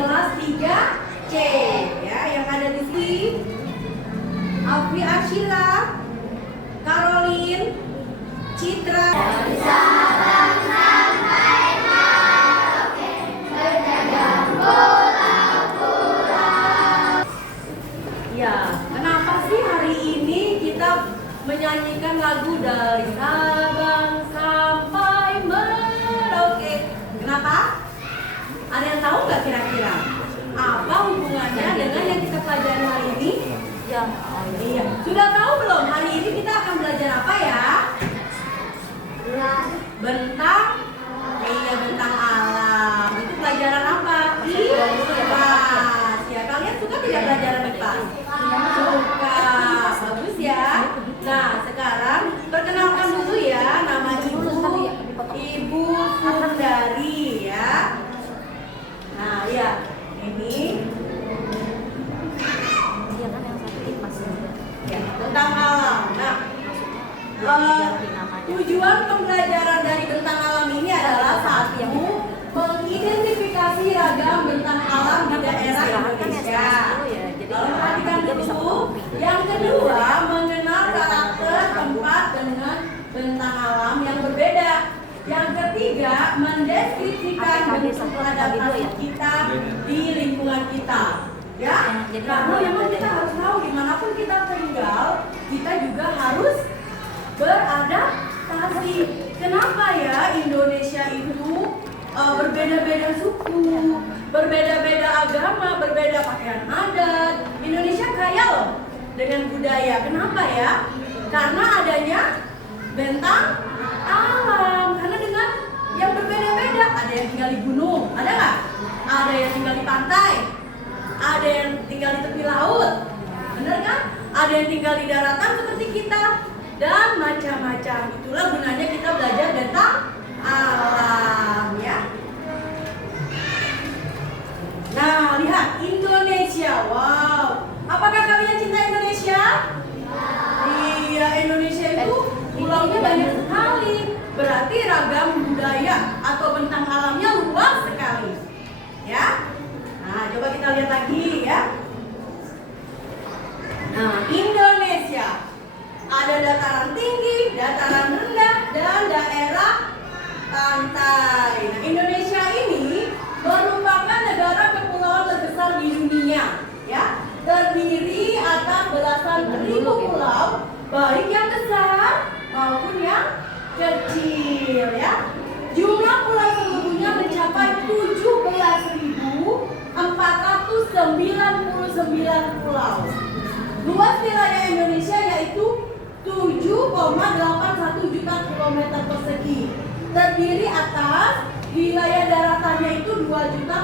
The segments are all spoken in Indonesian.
kelas 3C ya, yang ada di sini Alfi Arshila, Caroline, Citra. Ya, kenapa sih hari ini kita menyanyikan lagu dari Sabang sampai Merauke? Kenapa? Ada yang tahu nggak kira-kira? Apa hubungannya dengan yang kita pelajari hari ini? Ya, iya. Sudah tahu belum? Hari ini kita akan belajar apa ya? Bentang. Iya, bentang alam. Itu pelajaran apa? IPA. Ya, kalian suka tidak pelajaran IPA? Suka. Bagus ya. Nah, sekarang perkenalkan dulu ya, nama Ibu Sundari ya. Nah, ya. Ini ya, bentang alam. Nah, tujuan pembelajaran dari bentang alam ini adalah satu, mengidentifikasi ragam bentang alam di daerah Indonesia. Perhatikan dulu. Yang kedua, mengenal karakter tempat dengan bentang alam yang berbeda. Yang ketiga, mendeskripsikan bentuk adaptasi kita di lingkungan kita. Ya, karena memang kita harus tahu dimanapun kita tinggal, kita juga harus beradaptasi. Kenapa ya Indonesia itu berbeda-beda suku, berbeda-beda agama, berbeda pakaian adat. Indonesia kaya loh dengan budaya. Kenapa ya? Karena adanya bentang alam. Karena dengan yang berbeda-beda. Ada yang tinggal di gunung, ada nggak? Ada yang tinggal di pantai, ada yang tinggal di tepi laut, bener kan? Ada yang tinggal di daratan seperti kita, dan macam-macam. Itulah gunanya kita belajar tentang alam ya. Nah, lihat Indonesia. Wow, apakah kalian cinta Indonesia? Iya, Indonesia itu pulaunya banyak sekali. Berarti ragam budaya atau bentang alamnya luas sekali. Ya. Nah, coba kita lihat lagi ya. Nah, Indonesia ada dataran tinggi, dataran rendah, dan daerah pantai. Nah, Indonesia ini merupakan negara kepulauan terbesar di dunia, ya. Terdiri atas belasan ribu pulau, baik yang besar maupun yang kecil, ya. Jumlah pulau seluruhnya mencapai 17.499 pulau. Luas wilayah Indonesia yaitu 7,81 juta kilometer persegi. Terdiri atas wilayah daratannya itu 2,1 juta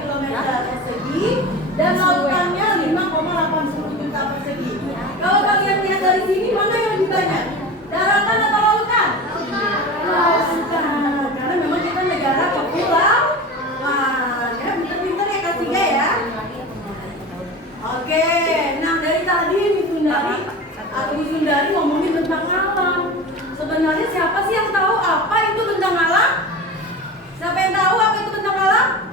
kilometer persegi dan lautannya 5,80 juta persegi. Kalau kalian lihat dari sini, mana yang lebih banyak? Daratan atau lautan? Lautan. Karena memang kita negara kepulauan. Ya, pintar-pintar ya Kak Tiga ya. Oke, nah dari tadi Ibu Sundari ngomongin tentang alam. Sebenarnya siapa sih yang tahu apa itu bentang alam? Siapa yang tahu apa itu bentang alam?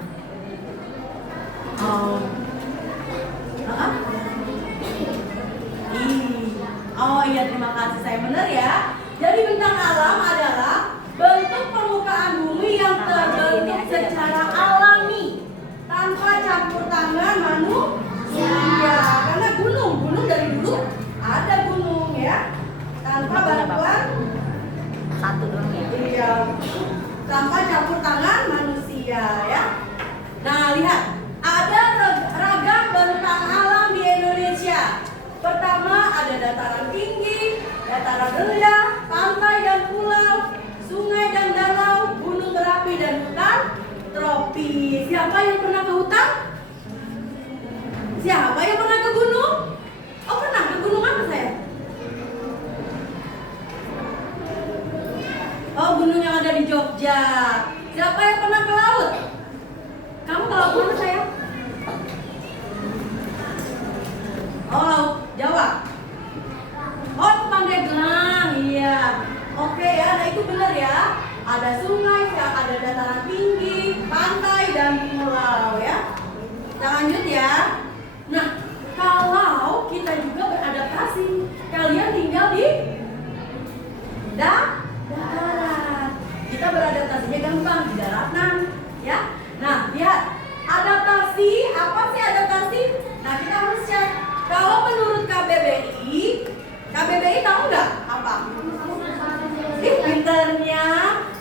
Oh iya, terima kasih, saya benar ya. Jadi bentang alam adalah bentuk permukaan bumi yang terbentuk secara alami tanpa campur tangan manusia. Karena gunung dari dulu ada gunung ya, tanpa bantuan satu doang ya. Iya, tanpa campur tangan manusia ya. Nah, lihat, ada ragam bentang alam di Indonesia. Pertama ada dataran tinggi, dataran rendah, pantai dan pulau, sungai dan danau, gunung berapi dan hutan tropis. Siapa yang pernah ke hutan? Siapa yang pernah ke gunung? Oh, pernah ke gunung apa saya? Oh, gunung yang ada di Jogja. Siapa yang pernah ke laut? Kamu ke laut mana saya? Oh, laut Jawa. Oh, ke Pandeglang, iya. Oke ya, nah itu benar ya. Ada sungai, ada dataran tinggi, Kita lanjut ya. Nah, kalau kita juga beradaptasi, kalian tinggal di darat. Kita beradaptasinya gampang di daratan, ya. Nah, lihat. Adaptasi, apa sih adaptasi? Nah, kita harus cek. Kalau menurut KBBI tahu nggak apa? Pinternya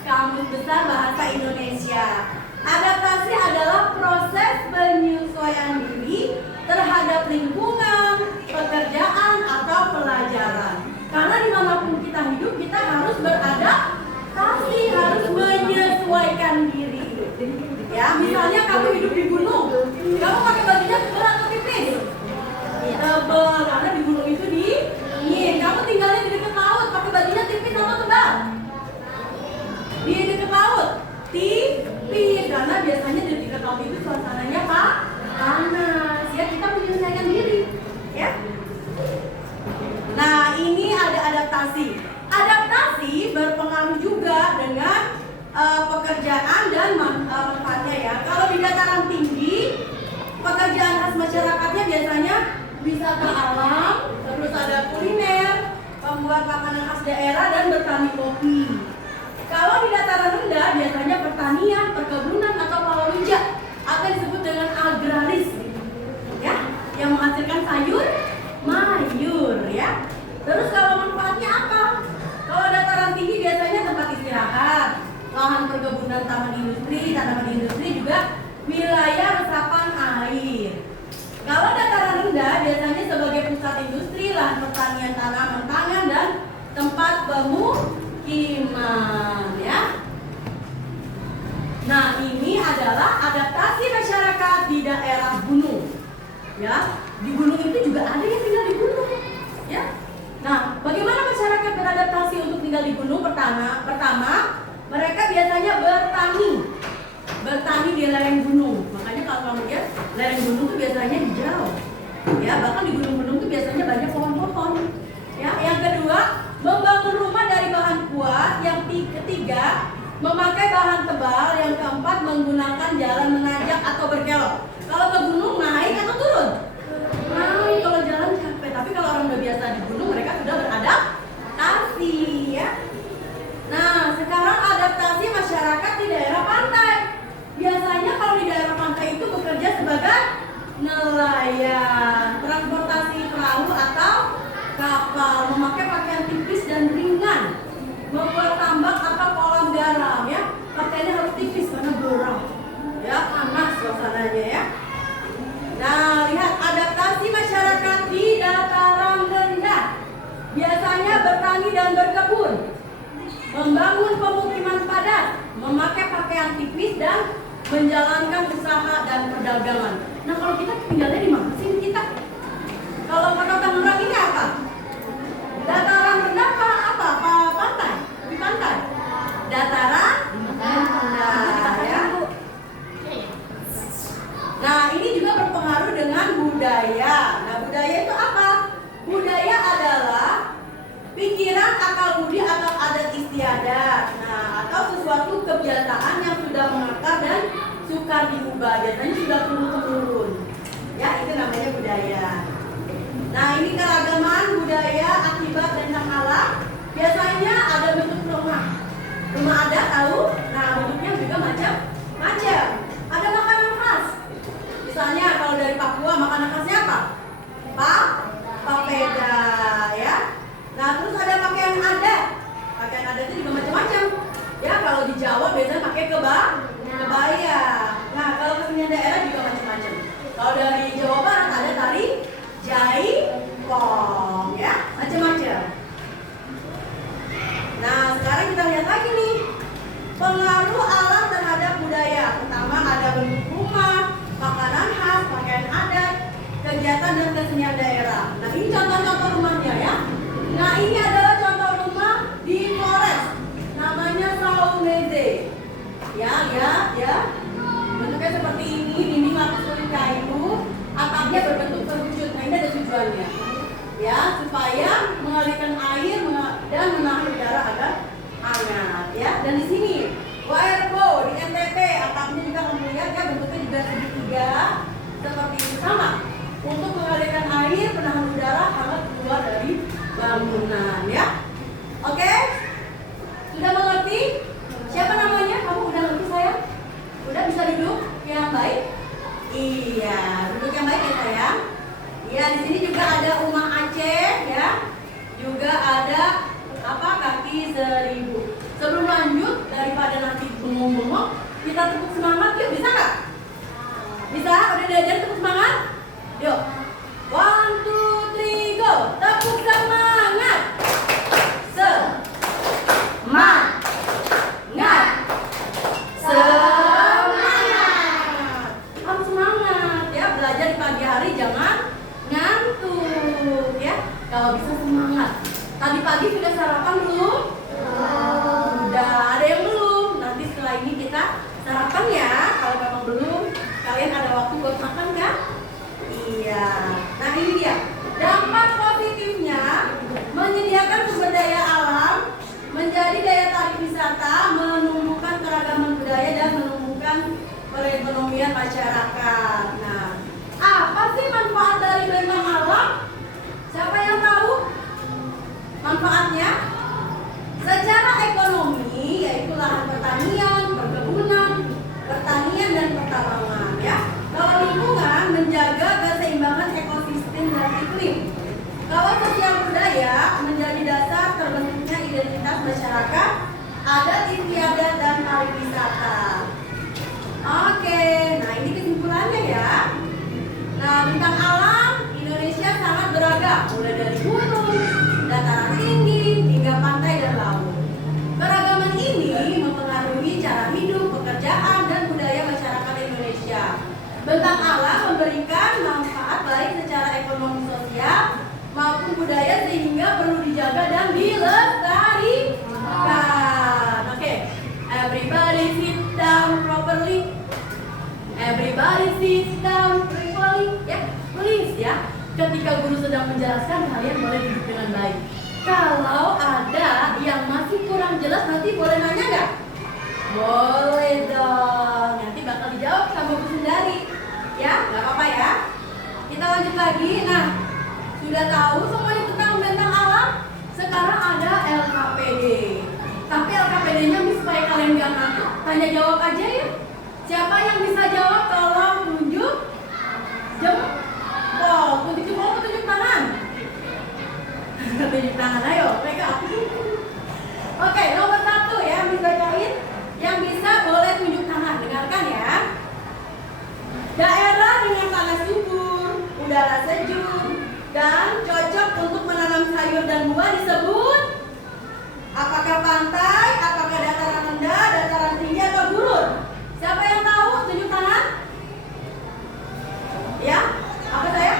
Kamus Besar Bahasa Indonesia. Adaptasi adalah proses penyesuaian diri terhadap lingkungan, pekerjaan, atau pelajaran. Karena dimanapun kita hidup, kita harus beradaptasi, harus menyesuaikan diri. Ya, misalnya kamu hidup di gunung, kamu pakai bajunya tebal atau tipis? Tebal, karena di gunung itu dingin. Kamu tinggalnya di dekat laut, pakai bajunya tipis atau tebal? Di dekat laut, tipis, karena biasanya di dekat laut itu suasananya panas. Ya, kita menyesuaikan diri, ya. Nah, ini ada adaptasi. Adaptasi berpengaruh juga dengan pekerjaan dan manfaatnya ya. Kalau di dataran tinggi, pekerjaan khas masyarakatnya biasanya wisata alam, terus ada kuliner, pembuat makanan khas daerah, dan bertani kopi. Kalau di dataran rendah biasanya pertanian, perkebunan, atau palawija atau disebut dengan agraris, ya, yang menghasilkan sayur mayur, ya. Terus kalau manfaatnya apa? Kalau dataran tinggi biasanya tempat istirahat, lahan perkebunan, taman industri, tanaman industri, juga wilayah resapan air. Kalau dataran rendah biasanya sebagai pusat industri, lahan pertanian, tanaman pangan, dan tempat pemukiman, ya. Nah, ini adalah adaptasi masyarakat di daerah gunung, ya. Di gunung itu juga ada yang tinggal di gunung, ya. Nah, bagaimana masyarakat beradaptasi untuk tinggal di gunung? Pertama, mereka biasanya bertani di lereng gunung. Makanya kalau kamu lihat lereng gunung itu biasanya hijau, ya. Bahkan di gunung-gunung itu biasanya banyak pohon-pohon. Ya, yang kedua, membangun rumah dari bahan kuat. Yang ketiga, memakai bahan tebal. Yang keempat, menggunakan jalan menanjak atau berkelok. Kalau ke gunung naik atau turun? Naik. Kalau jalan capek. Tapi kalau orang udah biasa di gunung, mereka sudah beradaptasi, ya. Nah, sekarang adaptasi masyarakat di daerah pantai. Biasanya kalau di daerah pantai itu bekerja sebagai nelayan, transportasi perahu atau kapal, memakai pakaian tipis dan ringan, membuat tambak atau kolam garam, ya. Pakaiannya harus tipis karena berang, ya, panas suasananya, ya. Nah, lihat adaptasi masyarakat di dataran rendah. Biasanya bertani dan berkebun, membangun pemukiman padat, memakai pakaian tipis, dan menjalankan usaha dan perdagangan. Nah, kalau kita tinggalnya di mana sih kita? Kalau Kota Tangerang ini apa? Dataran rendah apa? Pantai? Di pantai? Dataran rendah, ya. Nah, ini juga berpengaruh dengan budaya. Nah, budaya itu apa? Budaya adalah pikiran, akal budi, atau adat istiadat. Nah, atau sesuatu kebiasaan yang sudah mengakar dan sukar diubah. Biasanya sudah turun-temurun. Ya, itu namanya budaya. Nah, ini keragaman budaya akibat dan alam. Biasanya ada bentuk rumah. Rumah adat tahu? Nah, bentuknya juga macam-macam. Ada makanan khas. Misalnya kalau dari Papua, makanan khasnya apa? Papeda, ya. Nah, terus ada pakaian adat. Pakaian adat itu juga macam-macam. Ya, kalau di Jawa biasanya pakai kebaya. Nah, kalau kesenian daerah juga macam-macam. Kalau dari Jawa Barat ada tari jaipong, ya, macam-macam. Nah, sekarang kita lihat lagi nih pengaruh alam terhadap budaya. Pertama ada bentuk rumah, makanan khas, pakaian adat, kegiatan dan kesenian daerah. Nah, ini contoh-contoh rumahnya, ya. Nah, ini adalah contoh rumah di Flores. Namanya Saunede. Ya. Bentuknya seperti ini, dinding lapis kulit kayu, atapnya berbentuk kerucut. Nah, ini ada tujuannya. Ya, supaya mengalirkan air dan menahan udara agar hangat, ya. Dan di sini WRBO di NTT, atapnya juga kamu lihat, ya, bentuknya juga segitiga seperti duduk yang baik. Iya, duduk yang baik ya sayang. Iya, di sini juga ada rumah Aceh ya. Juga ada apa kaki seribu. Sebelum lanjut, daripada nanti bengong-bengong, kita tepuk semangat yuk, bisa nggak? Bisa? Udah diajar tepuk semangat? Yuk. 1, 2, 3, go. Tepuk semangat. Semangat. Semangat. Harus semangat ya. Belajar di pagi hari jangan ngantuk ya. Kalau bisa semangat. Tadi pagi sudah sarapan belum? Udah. Ada yang belum? Nanti setelah ini kita sarapan ya. Kalau memang belum, kalian ada waktu buat makan kan? Iya. Nah ini dia. Dampak positifnya menyediakan sumber daya alam, menjadi daya tarik wisata, menumbuhkan keragaman budaya dan menumbuhkan perekonomian masyarakat. Nah, apa sih manfaat dari bentang alam? Siapa yang tahu manfaatnya? Secara ekonomi, yaitu lahan pertanian, perkebunan, pertanian dan pertambangan ya. Kalau lingkungan, menjaga keseimbangan ekosistem dan iklim. Kalau sosial budaya, menjadi dasar terbentuknya identitas masyarakat, adat istiadat dan pariwisata. Oke, nah ini kesimpulannya ya. Nah, bintang alam Indonesia sangat beragam, mulai dari gunung, dataran tinggi, hingga pantai dan laut. Keragaman ini mempengaruhi cara hidup, pekerjaan, dan budaya masyarakat Indonesia. Bentang alam memberikan manfaat baik secara ekonomi sosial maupun budaya sehingga perlu dijaga dan dilestarikan. Oke, everybody sit down properly. Everybody sit down properly. Ya, please ya. Ketika guru sedang menjelaskan, kalian boleh duduk dengan baik. Kalau ada yang masih kurang jelas, nanti boleh nanya nggak? Boleh dong. Nanti bakal dijawab sama Bu Sundari. Ya, nggak apa-apa ya. Kita lanjut lagi. Nah, sudah tahu semuanya tentang bentang alam? Sekarang ada LKPD. Tapi LKPD-nya supaya kalian gak ngantuk, tanya jawab aja ya. Siapa yang bisa jawab? Tolong tunjuk jempol. Tunjuk jempol atau tunjuk tangan? Tunjuk tangan, ayo mereka. Oke, nomor 1 ya, bisa bacain. Yang bisa boleh tunjuk tangan. Dengarkan ya. Daerah dengan tanah subur, udara sejuk, dan cocok untuk menanam sayur dan buah disebut apakah pantai, apakah dataran rendah, dataran tinggi, atau gurun? Siapa yang tahu? Tunjuk tangan. Ya, apa saya?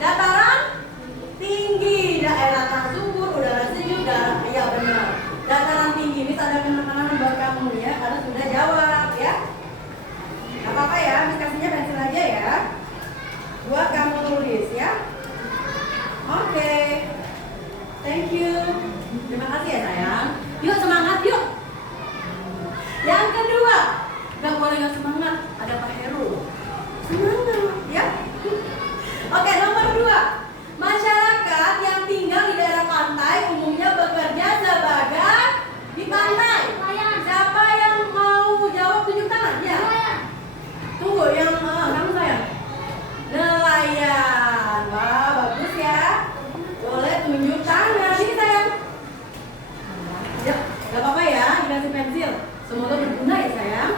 Dataran tinggi, daerah tanah subur, udara sejuk, ya benar. Dataran tinggi, ini ada kenangan buat kamu ya, karena sudah jawab ya. Gak apa-apa ya, kasihnya pensil aja ya. Buat kamu tulis ya. Oke. Thank you. Terima kasih ya sayang. Yuk semangat yuk. Yang kedua, gak boleh gak semangat. Ada Pak Heru. Semangat ya. Oke, nomor 2. Masyarakat yang tinggal di daerah pantai umumnya bekerja sebagai di pantai. Siapa yang mau jawab tunjuk tangan? Ya. Tunggu, yang kamu sayang. Nelayan. Wah, bagus ya. Boleh tunjuk tangan. Ini sayang. Ya, gak apa-apa ya, dikasih pensil. Semoga berguna ya sayang.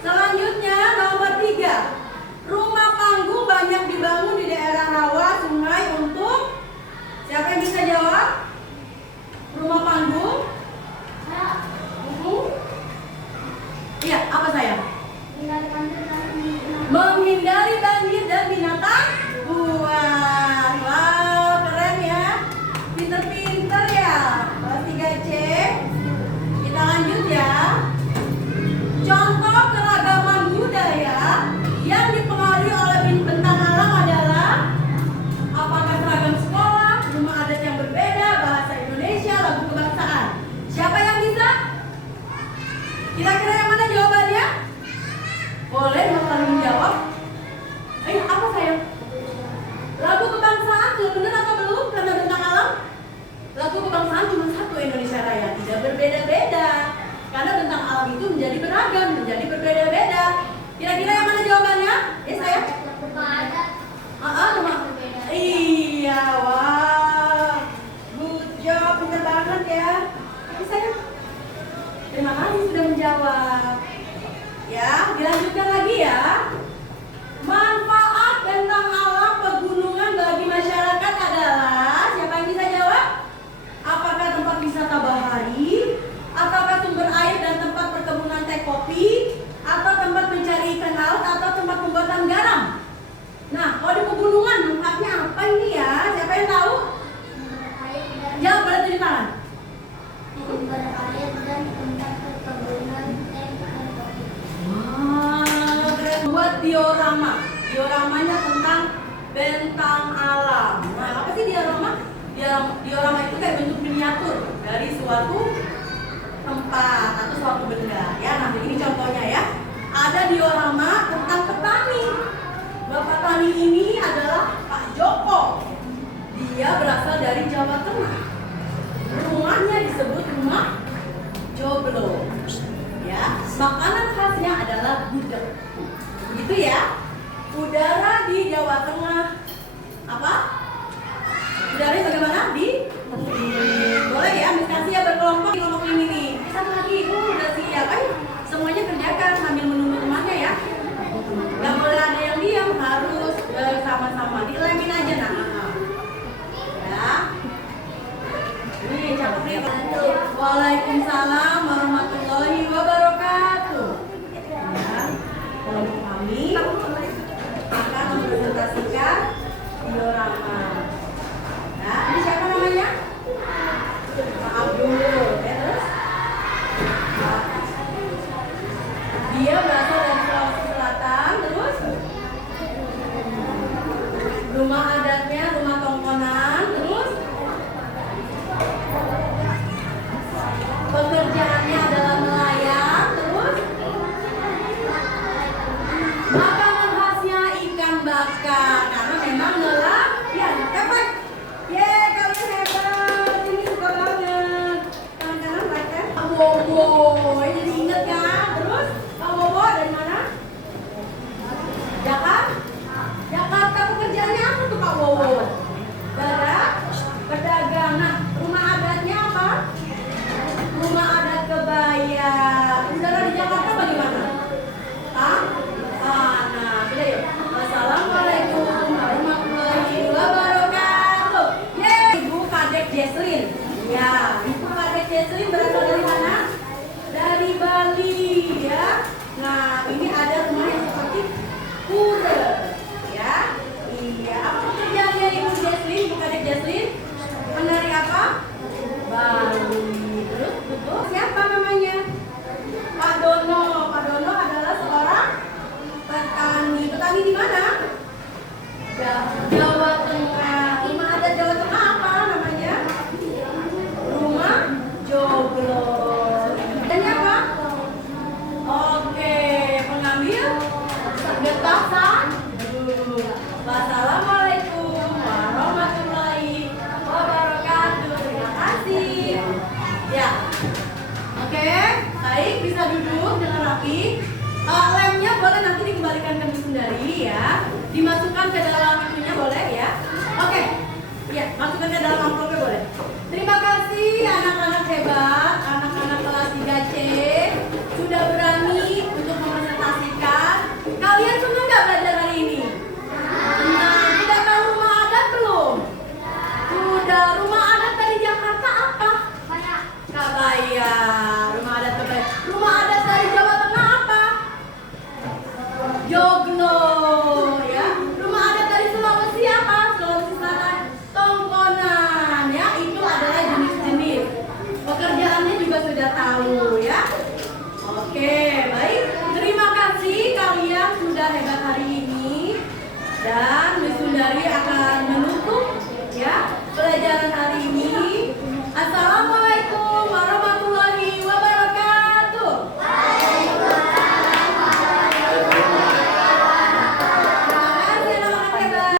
Selanjutnya nomor 3. Rumah panggung banyak dibangun di daerah rawa sungai untuk siapa yang bisa jawab? Rumah panggung? Iya, apa sayang? Menghindari banjir dan binatang buas. Wow, keren ya. Pinter-pinter ya. Kelas 3C. Kita lanjut ya. Contoh keragaman budaya yang dipengaruhi oleh bentang alam adalah apakah seragam sekolah, rumah adat yang berbeda, bahasa Indonesia, lagu kebangsaan. Siapa yang bisa? Kira-kira yang mana jawabannya? Boleh dua kali menjawab. diorama. Dioramanya tentang bentang alam. Nah, apa sih diorama? Diorama itu kayak bentuk miniatur dari suatu tempat atau suatu benda. Ya, nah ini contohnya ya. Ada diorama tentang petani. Bapak Tani ini adalah Pak Joko. Dia berasal dari Jawa Tengah. Rumahnya disebut rumah joglo. Ya, makanan khasnya adalah gudeg. Begitu ya. Udara di Jawa Tengah apa? Udaranya bagaimana? Boleh ya, kasih ya berkelompok kelompok ini nih. Satu lagi, udah siap. Ayo, semuanya kerjakan sambil menunggu temannya ya. Gak boleh ada yang diam, harus sama-sama dilemin aja nah. Ya. Nih, cakep nih. Waalaikumsalam warahmatullahi wabarakatuh. Ya, kelompok kami akan mempresentasikan diorama. Nah, ini siapa namanya? Pak Abdul. Ya, terus? Dia berasal dari Sulawesi Selatan. Terus? Rumah adatnya rumah tongkonan. Terus? Pekerjaannya adalah nelayan. Terus? Makanan khasnya ikan bakar. Karena memang nelayan. Hebat. Yeay, kalian hebat. Ini suka banget. Kanan-kanan baca. Pak Bobo. Ini jadi inget kan? Terus? Pak Bobo dari mana? Jakarta. Jakarta, pekerjaannya apa tuh Pak Bobo? Pedagang. Nah, rumah adatnya apa? Rumah adat kebaya. Udara di Jakarta bagaimana? Hah? Nah, sudah yuk. Assalamualaikum warahmatullahi wabarakatuh. Yeay, Ibu Kadek Jesslyn. Ya, Ibu Kadek Jesslyn berasal dari mana? Dari Bali ya. Nah, ini ada rumah yang seperti pura. Ya. Iya, apa pekerjaannya Ibu Jesslyn? Ibu Kadek Jesslyn? Menari apa? Bali. Terus, siapa namanya? Pak Dono. Pak Dono adalah seorang petani. Petani di mana? Jawa Tengah. Rumah adat Jawa Tengah apa namanya? Rumah joglo. Dan apa? Oke, pengambil getasan. Wassalamualaikum warahmatullahi wabarakatuh. Terima kasih. Ya. Oke, baik, bisa duduk dengan rapi. Lemnya boleh nanti dikembalikan ke Sundari ya. Dimasukkan ke dalam itunya boleh ya. Oke. Ya, masukkan ke dalam amplopnya boleh. Terima kasih anak-anak hebat.